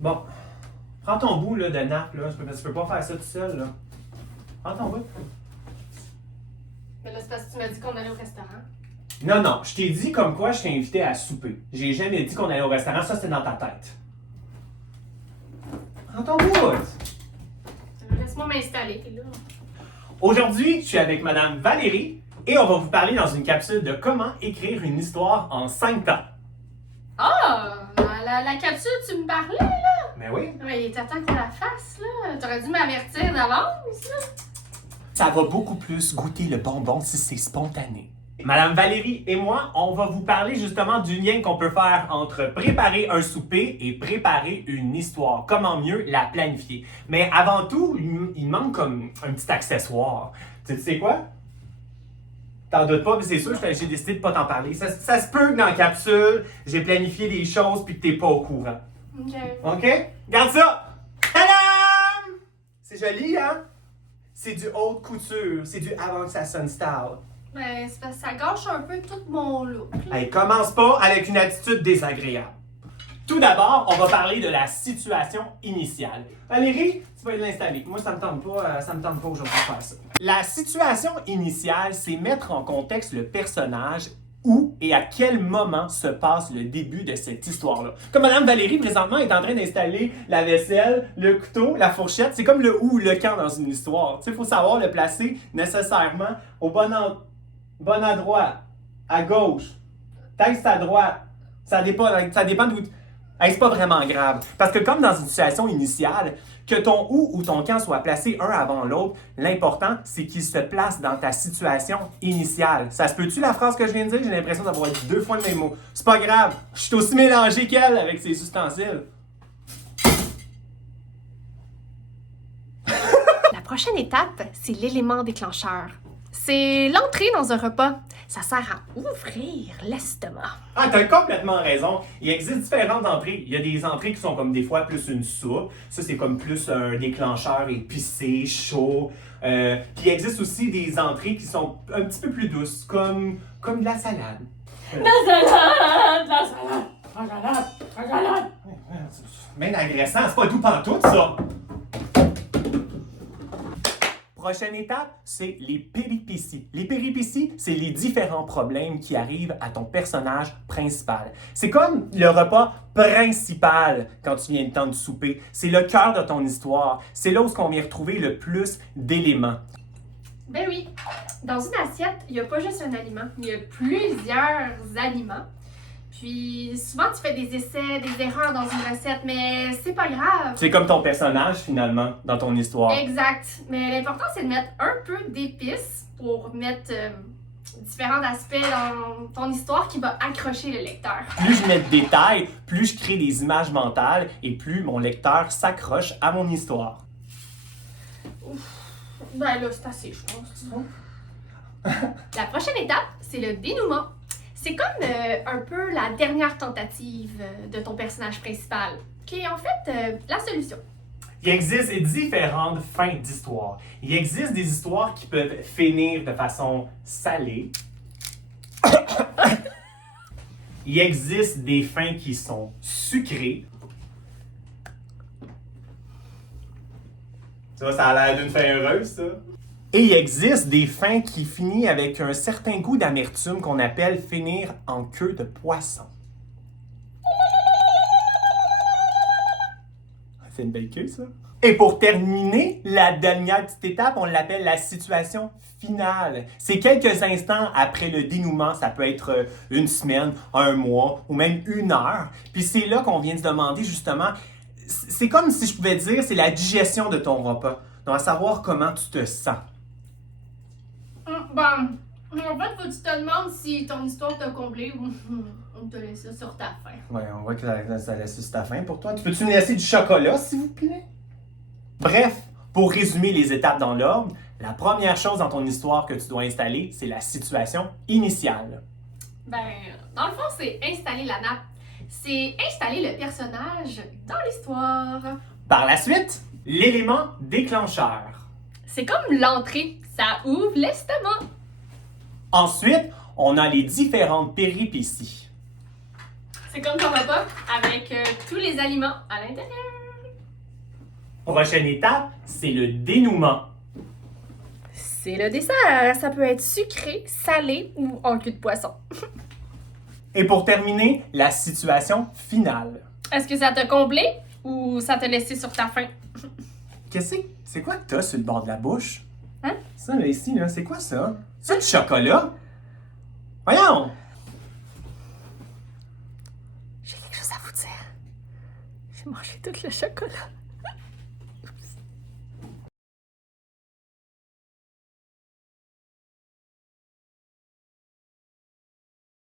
Bon, prends ton bout là, de nappe, là. Tu peux pas faire ça tout seul, là. Prends ton bout. Mais là, c'est parce que tu m'as dit qu'on allait au restaurant. Non, non, je t'ai dit comme quoi je t'ai invité à souper. J'ai jamais dit qu'on allait au restaurant, ça c'était dans ta tête. Prends ton bout! Laisse-moi m'installer, là. Aujourd'hui, je suis avec Madame Valérie et on va vous parler dans une capsule de comment écrire une histoire en 5 temps. Ah! La capsule, tu me parlais, là? Mais oui. Mais il était temps qu'on la fasse, là. T'aurais dû m'avertir d'avance, là. Ça va beaucoup plus goûter le bonbon si c'est spontané. Madame Valérie et moi, on va vous parler justement du lien qu'on peut faire entre préparer un souper et préparer une histoire. Comment mieux la planifier. Mais avant tout, il manque comme un petit accessoire. Tu sais quoi? T'en doutes pas, mais c'est sûr, j'ai décidé de pas t'en parler. Ça se peut que dans la capsule, j'ai planifié des choses puis que t'es pas au courant. OK. OK? Regarde ça! Tadam! C'est joli, hein? C'est du haute couture. C'est du avant que ça sonne style. Ben, c'est parce que ça gâche un peu tout mon look, là. Hey, commence pas avec une attitude désagréable. Tout d'abord, on va parler de la situation initiale. Valérie, tu vas l'installer. Moi, ça me tente pas aujourd'hui de faire ça. La situation initiale, c'est mettre en contexte le personnage où et à quel moment se passe le début de cette histoire-là. Comme Madame Valérie, présentement, est en train d'installer la vaisselle, le couteau, la fourchette. C'est comme le où ou le quand dans une histoire. Tu sais, il faut savoir le placer nécessairement au bon endroit, à gauche, texte à droite. Ça dépend d'où... Hey, c'est pas vraiment grave. Parce que comme dans une situation initiale, que ton où ou ton quand soit placé un avant l'autre, l'important, c'est qu'il se place dans ta situation initiale. Ça se peut-tu la phrase que je viens de dire? J'ai l'impression d'avoir dit 2 fois le même mot. C'est pas grave. Je suis aussi mélangé qu'elle avec ses ustensiles. La prochaine étape, c'est l'élément déclencheur. C'est l'entrée dans un repas. Ça sert à ouvrir l'estomac. Ah, t'as complètement raison. Il existe différentes entrées. Il y a des entrées qui sont comme des fois plus une soupe. Ça, c'est comme plus un déclencheur épicé, chaud. Puis il existe aussi des entrées qui sont un petit peu plus douces, comme de la salade. La salade! La salade! La salade! La salade! Même agressant, c'est pas doux pantoute, ça! Prochaine étape, c'est les péripéties. Les péripéties, c'est les différents problèmes qui arrivent à ton personnage principal. C'est comme le repas principal quand tu viens le temps de souper. C'est le cœur de ton histoire. C'est là où on vient retrouver le plus d'éléments. Ben oui, dans une assiette, il n'y a pas juste un aliment, il y a plusieurs aliments. Puis souvent tu fais des essais, des erreurs dans une recette, mais c'est pas grave. C'est comme ton personnage, finalement, dans ton histoire. Exact. Mais l'important, c'est de mettre un peu d'épices pour mettre différents aspects dans ton histoire qui va accrocher le lecteur. Plus je mets de détails, plus je crée des images mentales et plus mon lecteur s'accroche à mon histoire. Ben là, c'est assez, je pense. La prochaine étape, c'est le dénouement. C'est comme un peu la dernière tentative de ton personnage principal, qui est en fait la solution. Il existe différentes fins d'histoire. Il existe des histoires qui peuvent finir de façon salée. Il existe des fins qui sont sucrées. Ça a l'air d'une fin heureuse, ça. Et il existe des fins qui finissent avec un certain goût d'amertume qu'on appelle finir en queue de poisson. C'est une belle queue, ça. Et pour terminer, la dernière petite étape, on l'appelle la situation finale. C'est quelques instants après le dénouement, ça peut être une semaine, un mois ou même 1 heure. Puis c'est là qu'on vient de demander justement, c'est comme si je pouvais dire, c'est la digestion de ton repas. Donc à savoir comment tu te sens. Bon, en fait, faut que tu te demandes si ton histoire t'a comblé ou on te laisse ça sur ta faim. Ouais, on voit que ça laisse sur ta faim pour toi. Peux-tu me laisser du chocolat, s'il vous plaît? Bref, pour résumer les étapes dans l'ordre, la première chose dans ton histoire que tu dois installer, c'est la situation initiale. Ben, dans le fond, c'est installer la nappe. C'est installer le personnage dans l'histoire. Par la suite, l'élément déclencheur. C'est comme l'entrée, ça ouvre l'estomac. Ensuite, on a les différentes péripéties. C'est C'est comme ton repas avec tous les aliments à l'intérieur. Prochaine étape, c'est le dénouement. C'est le dessert. Ça peut être sucré, salé ou en cul de poisson. Et pour terminer, la situation finale. Est-ce que ça t'a comblé ou ça t'a laissé sur ta faim? C'est quoi que t'as sur le bord de la bouche? Hein? Ça, là, ici, là, c'est quoi ça? C'est du chocolat? Voyons! J'ai quelque chose à vous dire. J'ai mangé tout le chocolat.